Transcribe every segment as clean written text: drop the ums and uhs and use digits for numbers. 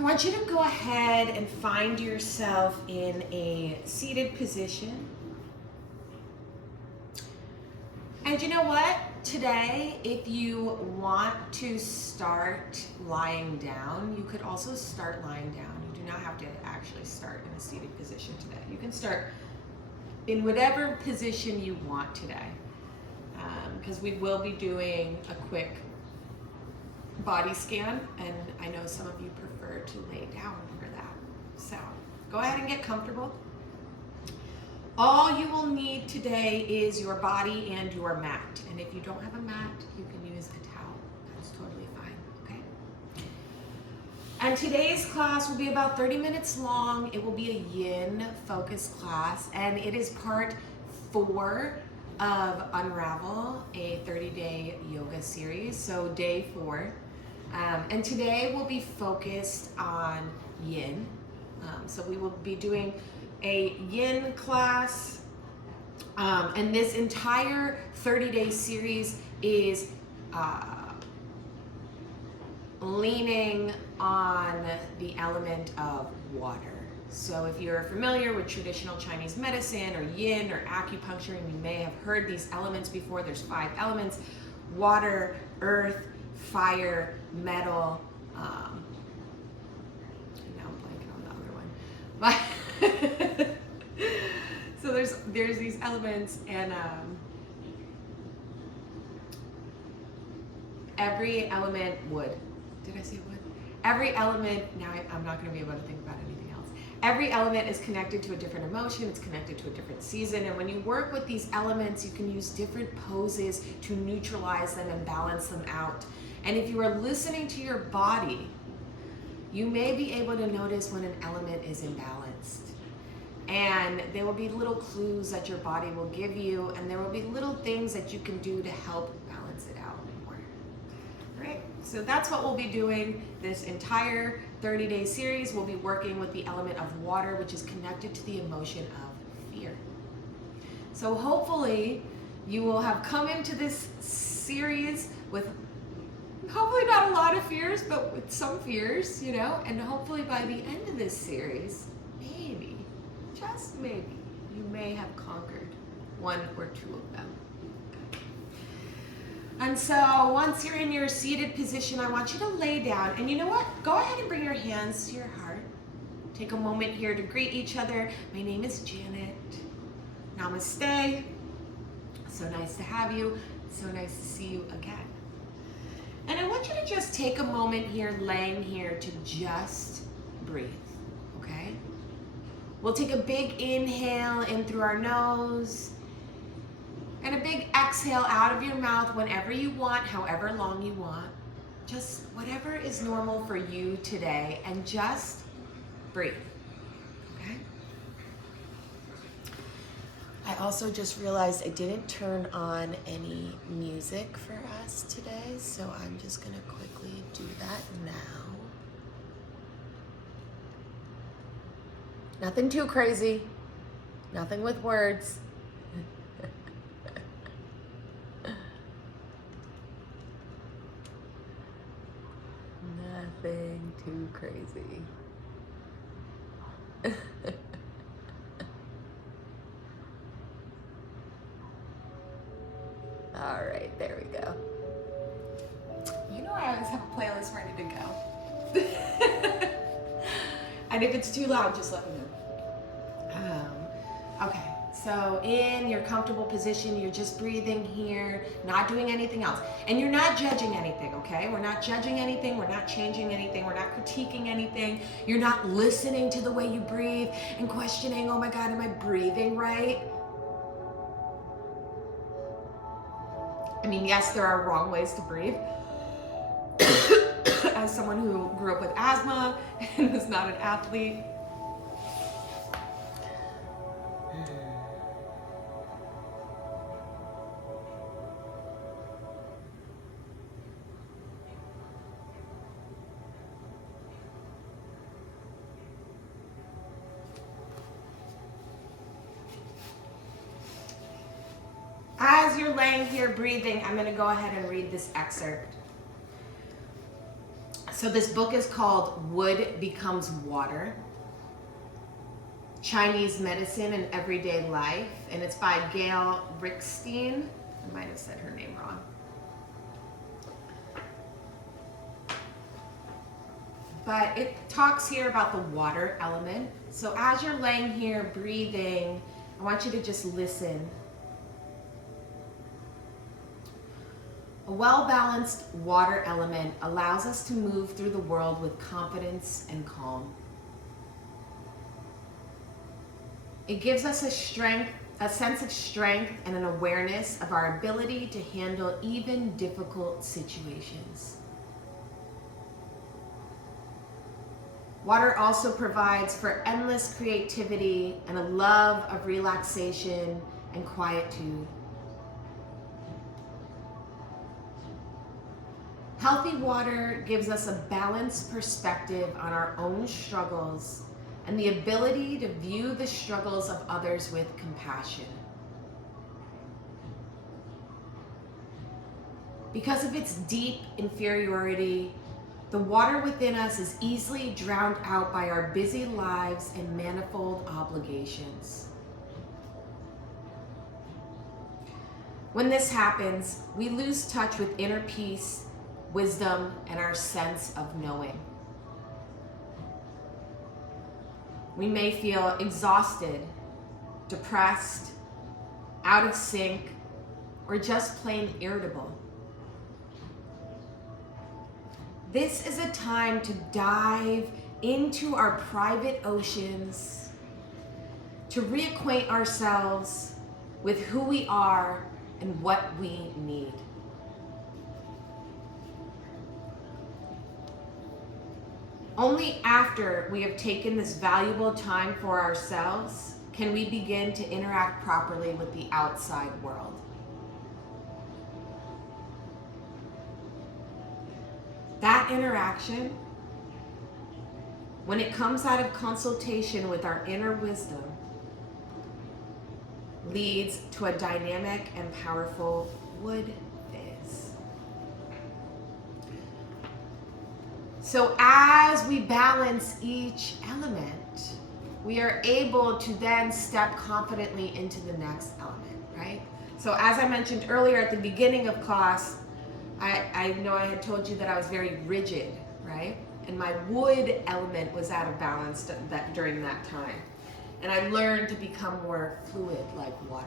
I want you to go ahead and find yourself in a seated position. And you know what? Today, if you want to start lying down, you could also start lying down. You do not have to actually start in a seated position today. You can start in whatever position you want today, because we will be doing a quick body scan, and I know some of you prefer to lay down for that. So go ahead and get comfortable. All you will need today is your body and your mat. And if you don't have a mat, you can use a towel. That's totally fine, okay? And today's class will be about 30 minutes long. It will be a yin focused class, and it is part 4 of Unravel, a 30-day yoga series, so day 4. And today we'll be focused on yin. So we will be doing a yin class, and this entire 30-day series is leaning on the element of water. So if you're familiar with traditional Chinese medicine or yin or acupuncture, and you may have heard these elements before, there's 5 elements: water, earth, fire, metal, and now I'm blanking on the other one. But so there's these elements, and every element, wood. Did I say wood? Every element, now I'm not going to be able to think about anything else. Every element is connected to a different emotion, it's connected to a different season, and when you work with these elements, you can use different poses to neutralize them and balance them out. And if you are listening to your body, you may be able to notice when an element is imbalanced. And there will be little clues that your body will give you, and there will be little things that you can do to help balance it out more. All right, so that's what we'll be doing this entire 30-day series. We'll be working with the element of water, which is connected to the emotion of fear. So hopefully you will have come into this series with hopefully not a lot of fears, but with some fears, you know, and hopefully by the end of this series, maybe, just maybe, you may have conquered 1 or 2 of them. And so once you're in your seated position, I want you to lay down, and you know what? Go ahead and bring your hands to your heart. Take a moment here to greet each other. My name is Janet. Namaste. So nice to have you. So nice to see you again. And I want you to just take a moment here, laying here, to just breathe, okay? We'll take a big inhale in through our nose, and a big exhale out of your mouth whenever you want, however long you want. Just whatever is normal for you today, and just breathe, okay? I also just realized I didn't turn on any music for us today, so I'm just gonna quickly do that now. Nothing too crazy, nothing with words. Nothing too crazy. All right, there we go. You know I always have a playlist ready to go. And if it's too loud, just let me know. Okay, so in your comfortable position, you're just breathing here, not doing anything else. And you're not judging anything, okay? We're not judging anything, we're not changing anything, we're not critiquing anything. You're not listening to the way you breathe and questioning, oh my God, am I breathing right? I mean, yes, there are wrong ways to breathe. As someone who grew up with asthma and was not an athlete, as you're laying here breathing, I'm going to go ahead and read this excerpt. So this book is called Wood Becomes Water, Chinese Medicine and Everyday Life, and it's by Gail Rickstein. I might have said her name wrong. But it talks here about the water element. So as you're laying here breathing, I want you to just listen. A well-balanced water element allows us to move through the world with confidence and calm. It gives us a sense of strength and an awareness of our ability to handle even difficult situations. Water also provides for endless creativity and a love of relaxation and quietude. Healthy water gives us a balanced perspective on our own struggles and the ability to view the struggles of others with compassion. Because of its deep inferiority, the water within us is easily drowned out by our busy lives and manifold obligations. When this happens, we lose touch with inner peace, wisdom, and our sense of knowing. We may feel exhausted, depressed, out of sync, or just plain irritable. This is a time to dive into our private oceans, to reacquaint ourselves with who we are and what we need. Only after we have taken this valuable time for ourselves can we begin to interact properly with the outside world. That interaction, when it comes out of consultation with our inner wisdom, leads to a dynamic and powerful wood phase. So as we balance each element, we are able to then step confidently into the next element, right? So as I mentioned earlier at the beginning of class, I know I had told you that I was very rigid, right? And my wood element was out of balance during that time. And I learned to become more fluid like water.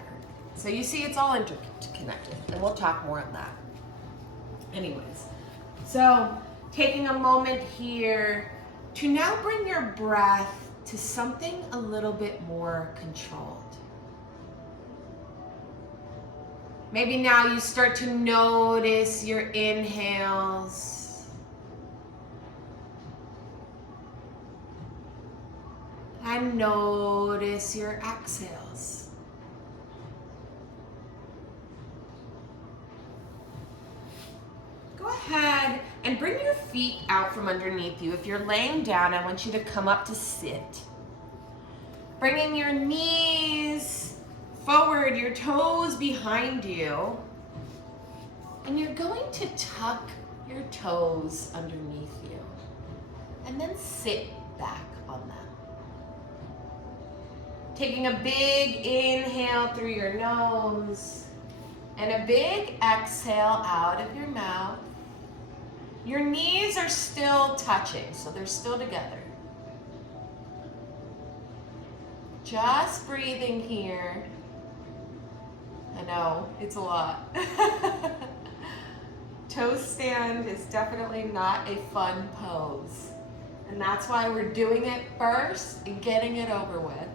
So you see, it's all interconnected, and we'll talk more on that. Anyways, so taking a moment here to now bring your breath to something a little bit more controlled. Maybe now you start to notice your inhales and notice your exhales. Go ahead and bring your feet out from underneath you. If you're laying down, I want you to come up to sit. Bringing your knees forward, your toes behind you, and you're going to tuck your toes underneath you and then sit back on them. Taking a big inhale through your nose and a big exhale out of your mouth. Your knees are still touching, so they're still together. Just breathing here. I know, it's a lot. Toe stand is definitely not a fun pose. And that's why we're doing it first and getting it over with.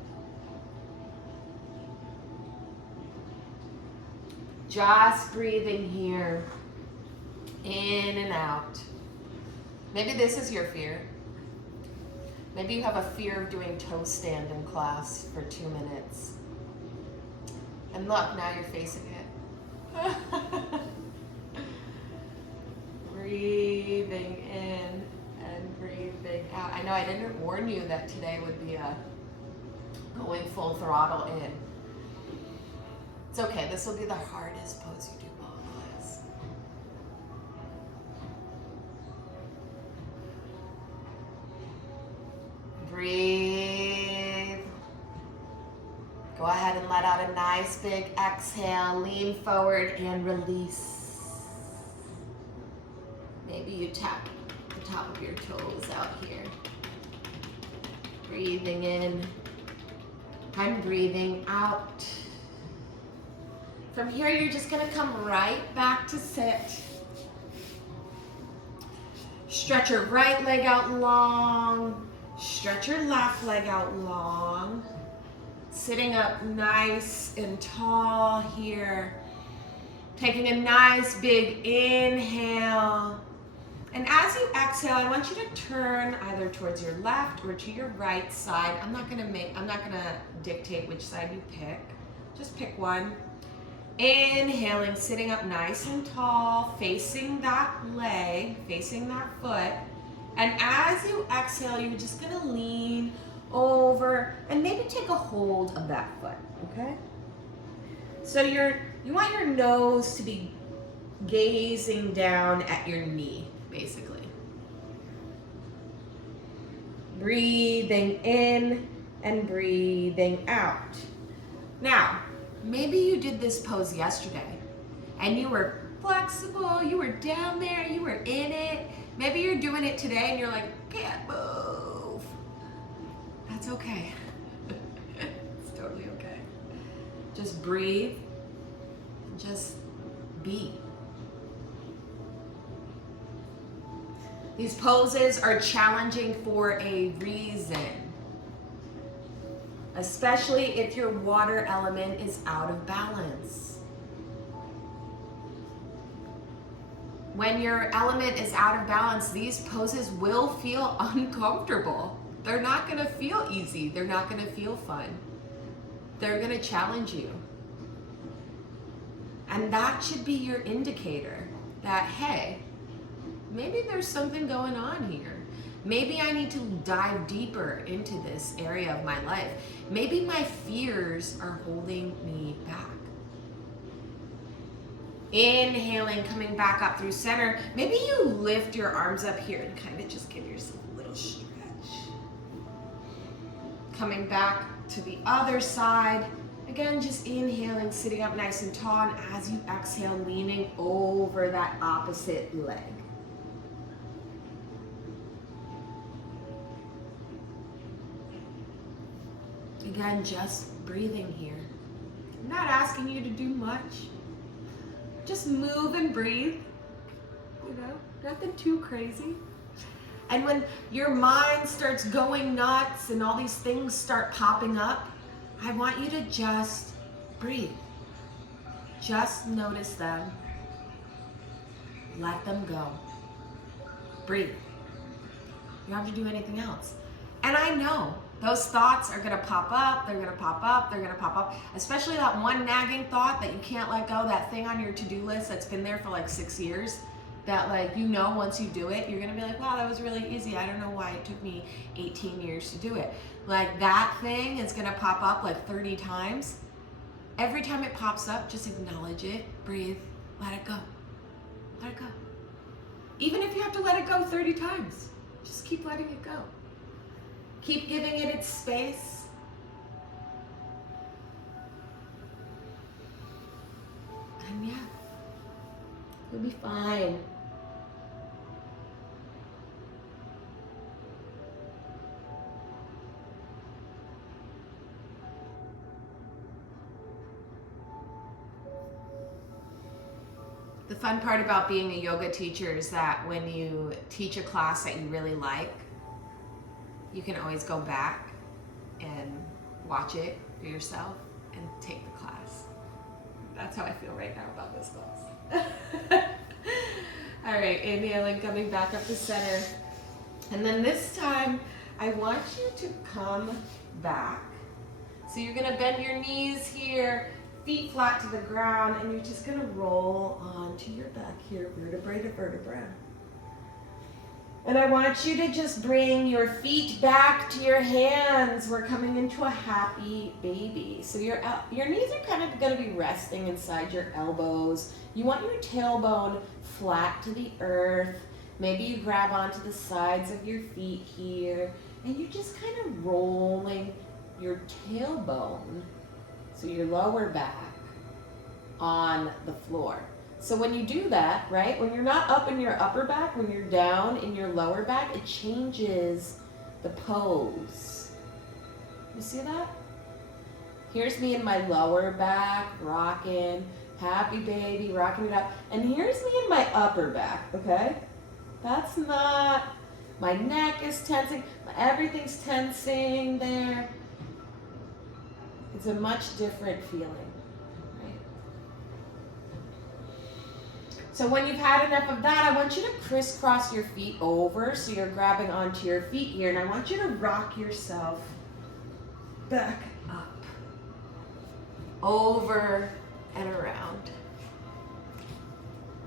Just breathing here, in and out. Maybe this is your fear. Maybe you have a fear of doing toe stand in class for 2 minutes. And look, now you're facing it. Breathing in and breathing out. I know I didn't warn you that today would be going full throttle in. It's okay, this will be the hardest pose you do all class. ahead and let out a nice big exhale. Lean forward and release. Maybe you tap the top of your toes out here. Breathing in and breathing out. From here, you're just gonna come right back to sit. Stretch your right leg out long. Stretch your left leg out long. Sitting up nice and tall here. Taking a nice big inhale. And as you exhale, I want you to turn either towards your left or to your right side. I'm not gonna dictate which side you pick. Just pick one. Inhaling, sitting up nice and tall, facing that leg, facing that foot. And as you exhale, you're just gonna lean over and maybe take a hold of that foot, okay? So you want your nose to be gazing down at your knee, basically. Breathing in and breathing out. Now, maybe you did this pose yesterday and you were flexible, you were down there, you were in it. Maybe you're doing it today and you're like, can't move. That's okay. It's totally okay. Just breathe and just be. These poses are challenging for a reason, especially if your water element is out of balance. When your element is out of balance, these poses will feel uncomfortable. They're not gonna feel easy. They're not gonna feel fun. They're gonna challenge you. And that should be your indicator that, hey, maybe there's something going on here. Maybe I need to dive deeper into this area of my life. Maybe my fears are holding me back. Inhaling, coming back up through center. Maybe you lift your arms up here and kind of just give yourself a little stretch. Coming back to the other side. Again, just inhaling, sitting up nice and tall, and as you exhale, leaning over that opposite leg. Again, just breathing here. I'm not asking you to do much. Just move and breathe, nothing too crazy. And when your mind starts going nuts and all these things start popping up, I want you to just breathe. Just notice them. Let them go. Breathe. You don't have to do anything else. And I know those thoughts are gonna pop up, they're gonna pop up, they're gonna pop up, especially that one nagging thought that you can't let go, that thing on your to-do list that's been there for like 6 years, that once you do it, you're gonna be like, wow, that was really easy. I don't know why it took me 18 years to do it. Like that thing is gonna pop up like 30 times. Every time it pops up, just acknowledge it, breathe, let it go. Let it go. Even if you have to let it go 30 times, just keep letting it go. Keep giving it its space. And yeah, you'll be fine. The fun part about being a yoga teacher is that when you teach a class that you really like, you can always go back and watch it for yourself and take the class. That's how I feel right now about this class. All right, inhaling, coming back up to center. And then this time, I want you to come back. So you're gonna bend your knees here, feet flat to the ground, and you're just gonna roll onto your back here, vertebrae to vertebra. And I want you to just bring your feet back to your hands. We're coming into a happy baby. So your knees are kind of going to be resting inside your elbows. You want your tailbone flat to the earth. Maybe you grab onto the sides of your feet here. And you're just kind of rolling your tailbone So your lower back on the floor. So when you do that, right, when you're not up in your upper back, when you're down in your lower back, it changes the pose. You see that? Here's me in my lower back, rocking, happy baby, rocking it up. And here's me in my upper back, okay? That's not, my neck is tensing, everything's tensing there. It's a much different feeling, right? So when you've had enough of that, I want you to crisscross your feet over, so you're grabbing onto your feet here, and I want you to rock yourself back up, over and around.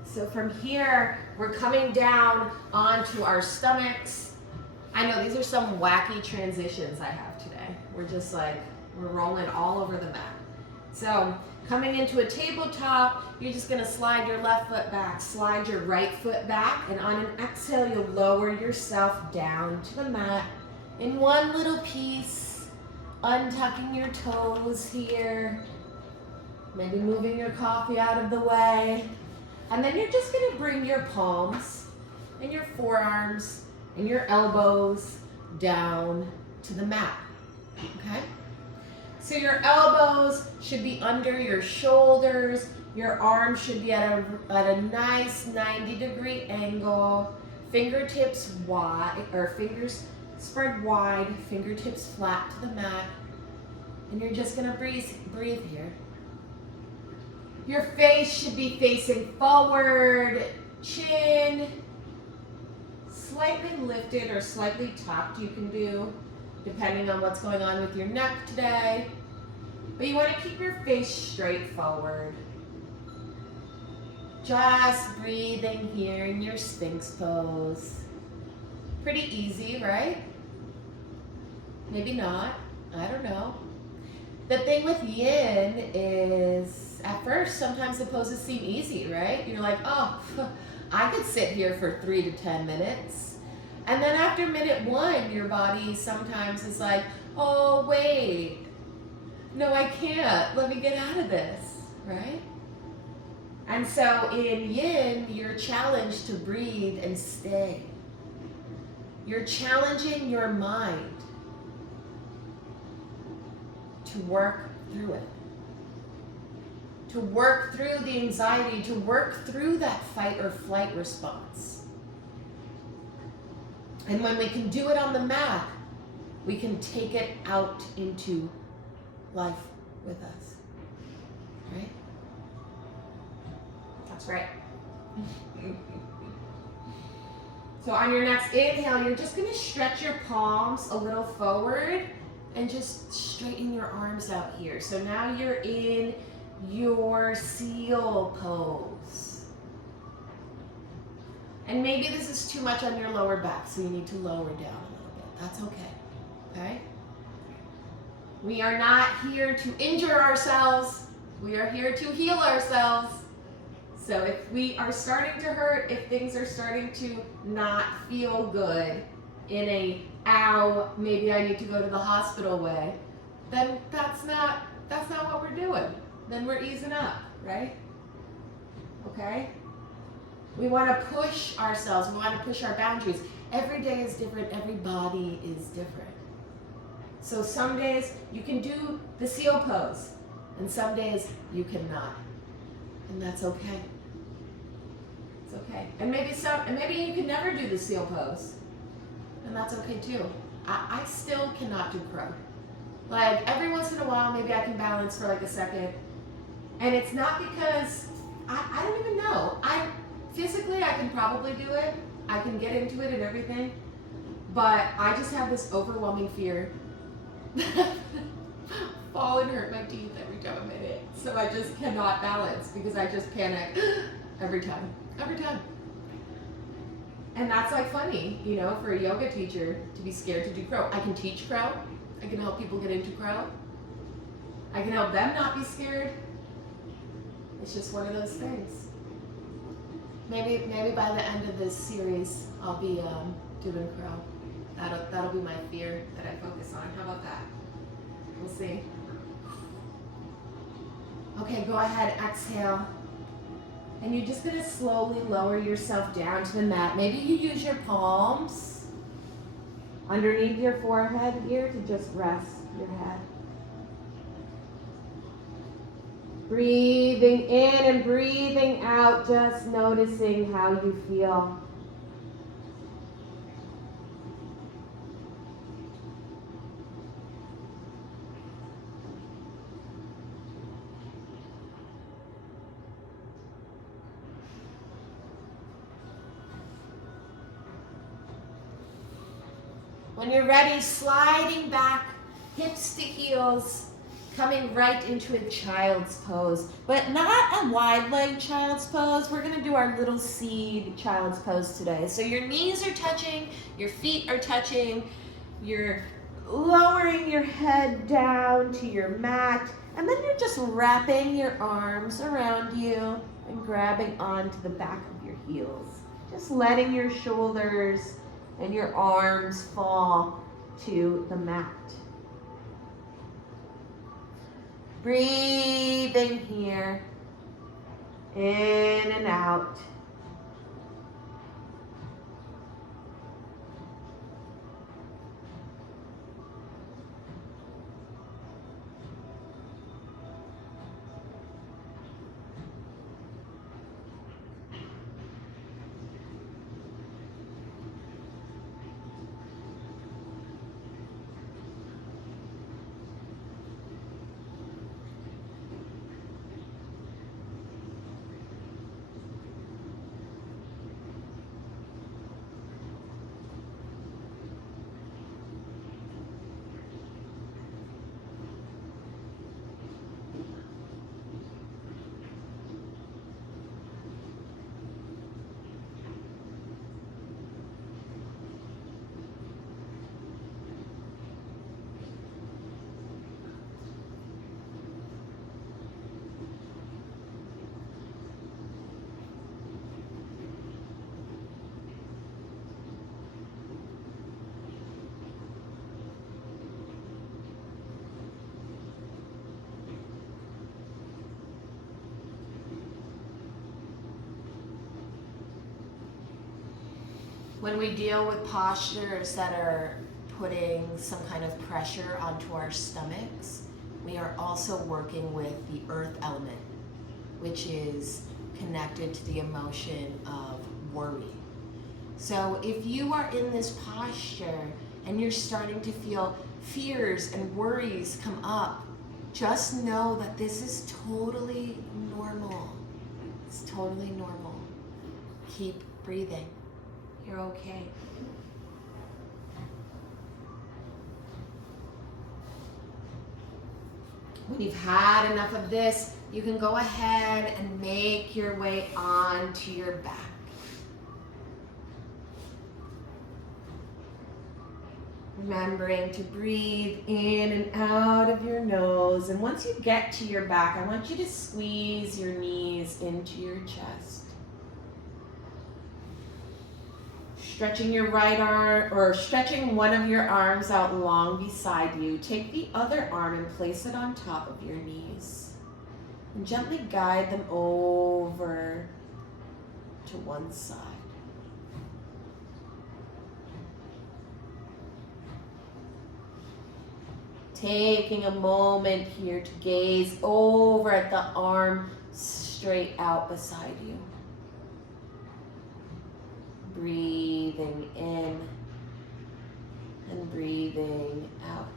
So from here, we're coming down onto our stomachs. I know these are some wacky transitions I have today. We're just like, we're rolling all over the mat. So coming into a tabletop, you're just gonna slide your left foot back, slide your right foot back, and on an exhale, you'll lower yourself down to the mat in one little piece, untucking your toes here, maybe moving your coffee out of the way. And then you're just gonna bring your palms and your forearms and your elbows down to the mat, okay? So your elbows should be under your shoulders. Your arms should be at a nice 90-degree angle. Fingertips wide, or fingers spread wide, fingertips flat to the mat. And you're just gonna breathe here. Your face should be facing forward, chin slightly lifted or slightly tucked, you can do, depending on what's going on with your neck today. But you want to keep your face straight forward. Just breathing here in your Sphinx pose. Pretty easy, right? Maybe not, I don't know. The thing with yin is, at first, sometimes the poses seem easy, right? You're like, oh, I could sit here for 3 to 10 minutes. And then after minute 1, your body sometimes is like, oh, wait. No, I can't. Let me get out of this, right? And so in yin, you're challenged to breathe and stay. You're challenging your mind to work through it. To work through the anxiety, to work through that fight or flight response. And when we can do it on the mat, we can take it out into life with us, right? That's right. So on your next inhale, you're just gonna stretch your palms a little forward and just straighten your arms out here. So now you're in your seal pose. And maybe this is too much on your lower back, so you need to lower down a little bit. That's okay, okay? We are not here to injure ourselves. We are here to heal ourselves. So if we are starting to hurt, if things are starting to not feel good in a, ow, maybe I need to go to the hospital way, then that's not what we're doing. Then we're easing up, right? Okay? We want to push ourselves. We want to push our boundaries. Every day is different. Every body is different. So some days you can do the seal pose, and some days you cannot. And that's okay. It's okay. And maybe you can never do the seal pose. And that's okay too. I still cannot do crow. Like every once in a while, maybe I can balance for like a second. And it's not because, I don't even know. Physically, I can probably do it. I can get into it and everything. But I just have this overwhelming fear that fall and hurt my teeth every time I'm in it. So I just cannot balance because I just panic every time. And that's like funny, you know, for a yoga teacher to be scared to do crow. I can teach crow. I can help people get into crow. I can help them not be scared. It's just one of those things. Maybe by the end of this series, I'll be doing crow. That'll be my fear that I focus on. How about that? We'll see. Okay, go ahead, exhale. And you're just gonna slowly lower yourself down to the mat. Maybe you use your palms underneath your forehead here to just rest your head. Breathing in and breathing out, just noticing how you feel. When you're ready, sliding back, hips to heels, coming right into a child's pose, but not a wide leg child's pose. We're gonna do our little seed child's pose today. So your knees are touching, your feet are touching, you're lowering your head down to your mat, and then you're just wrapping your arms around you and grabbing onto the back of your heels. Just letting your shoulders and your arms fall to the mat. Breathing here, in and out. When we deal with postures that are putting some kind of pressure onto our stomachs, we are also working with the earth element, which is connected to the emotion of worry. So if you are in this posture and you're starting to feel fears and worries come up, just know that this is totally normal. It's totally normal. Keep breathing. You're okay. When you've had enough of this, you can go ahead and make your way onto your back. Remembering to breathe in and out of your nose. And once you get to your back, I want you to squeeze your knees into your chest. Stretching your right arm, or stretching one of your arms out long beside you. Take the other arm and place it on top of your knees. And gently guide them over to one side. Taking a moment here to gaze over at the arm straight out beside you. Breathing in and breathing out.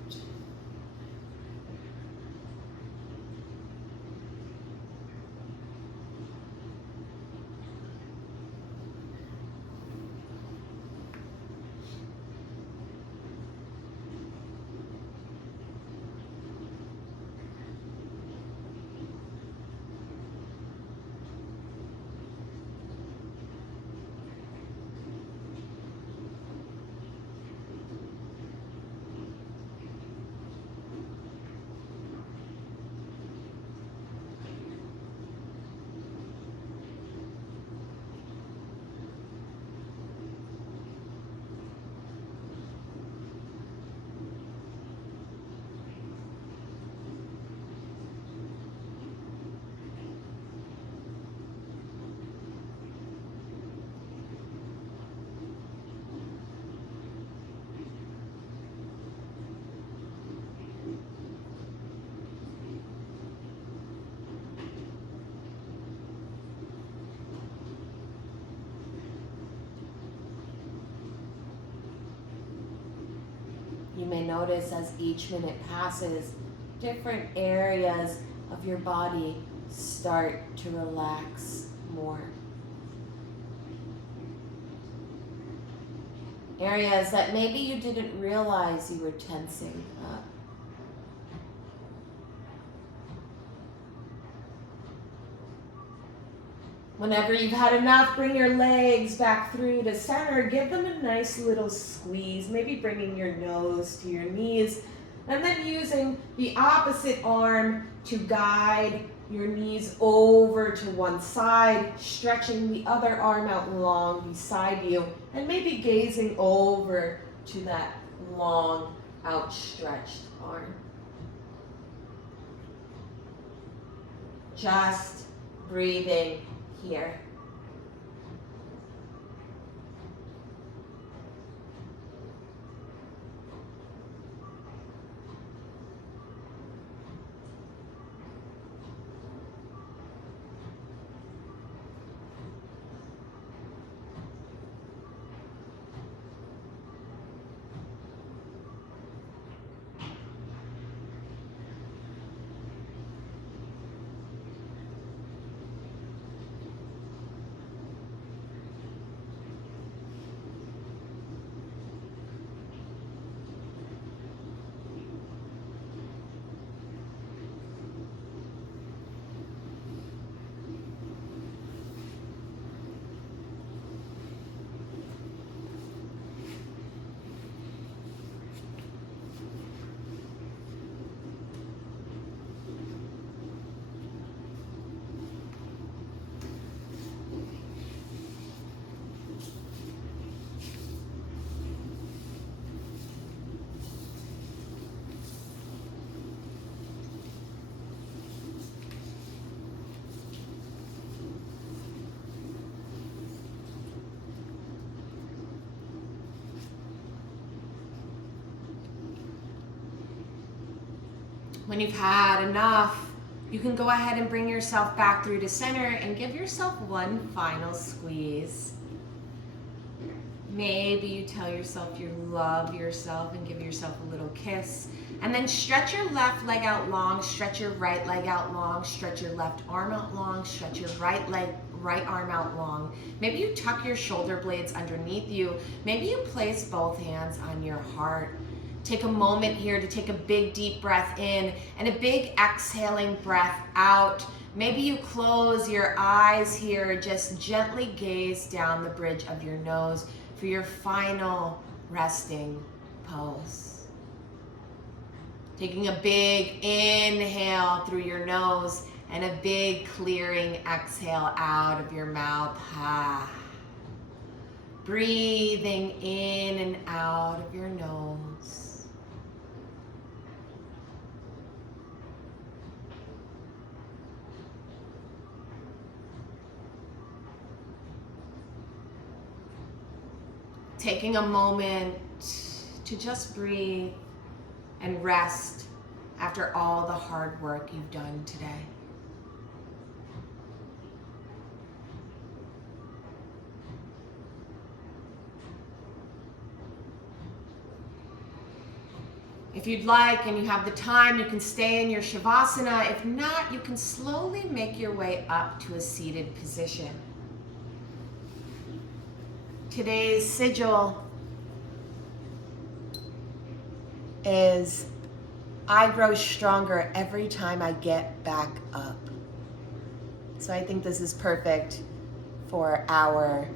and notice as each minute passes, different areas of your body start to relax more. Areas that maybe you didn't realize you were tensing up. Whenever you've had enough, bring your legs back through to center. Give them a nice little squeeze, maybe bringing your nose to your knees, and then using the opposite arm to guide your knees over to one side, stretching the other arm out long beside you, and maybe gazing over to that long, outstretched arm. Just breathing here. When you've had enough, you can go ahead and bring yourself back through to center and give yourself one final squeeze. Maybe you tell yourself you love yourself and give yourself a little kiss. And then stretch your left leg out long, stretch your right leg out long, stretch your left arm out long, stretch your right arm out long. Maybe you tuck your shoulder blades underneath you. Maybe you place both hands on your heart. Take a moment here to take a big deep breath in and a big exhaling breath out. Maybe you close your eyes here, just gently gaze down the bridge of your nose for your final resting pose. Taking a big inhale through your nose and a big clearing exhale out of your mouth. Breathing in and out of your nose. Taking a moment to just breathe and rest after all the hard work you've done today. If you'd like and you have the time, you can stay in your Shavasana. If not, you can slowly make your way up to a seated position. Today's sigil is, I grow stronger every time I get back up. So I think this is perfect for our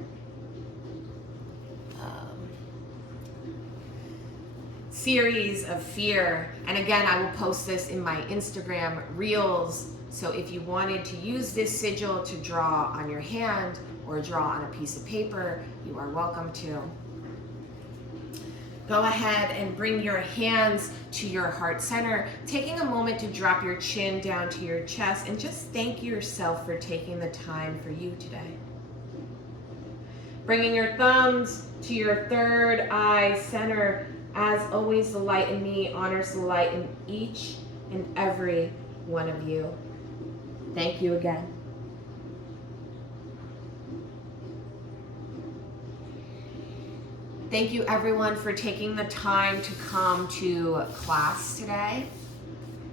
series of fear. And again, I will post this in my Instagram Reels. So if you wanted to use this sigil to draw on your hand or draw on a piece of paper, you are welcome to. Go ahead and bring your hands to your heart center, taking a moment to drop your chin down to your chest and just thank yourself for taking the time for you today. Bringing your thumbs to your third eye center. As always, the light in me honors the light in each and every one of you. Thank you again. Thank you everyone for taking the time to come to class today.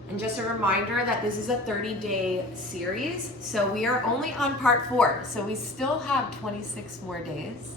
And just a reminder that this is a 30-day series, so we are only on part 4, so we still have 26 more days.